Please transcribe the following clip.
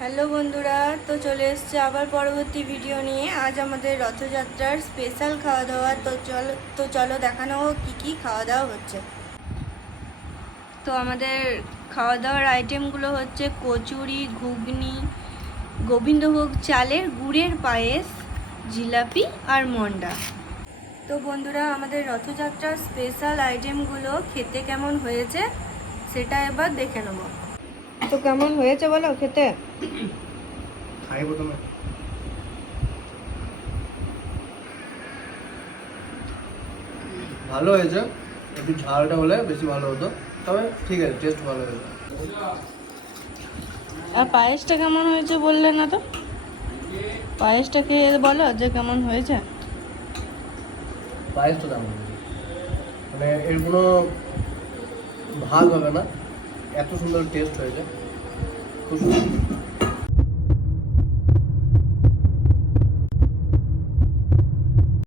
Hello বন্ধুরা, তো চলে এসছে আবার পরবর্তী ভিডিও নিয়ে। আজ আমাদের রথযাত্রার স্পেশাল খাওয়া দাওয়া। তো চলো দেখানো হোক কী কী খাওয়া দাওয়া হচ্ছে। তো আমাদের খাওয়া দাওয়ার আইটেমগুলো হচ্ছে কচুরি, ঘুগনি, গোবিন্দভোগ চালের গুড়ের পায়েস, জিলাপি আর মন্ডা। তো বন্ধুরা, আমাদের রথযাত্রার স্পেশাল আইটেমগুলো খেতে কেমন হয়েছে সেটা এবার দেখে নেব। তো কেমন হয়েছে বলো খেতে? খাই প্রথমে। ভালো হয়েছে, একটু ঝালটা হলে বেশি ভালো হতো, তবে ঠিক আছে, টেস্ট ভালো হয়েছে। আর পায়েসটা কেমন হয়েছে বললে না তো? পায়েসটা খেয়ে বলো যে কেমন হয়েছে। পায়েসটা তেমন হয়েছে, মানে এর কোনো ভাগ হবে না, এত সুন্দর টেস্ট হয়েছে, খুব সুন্দর।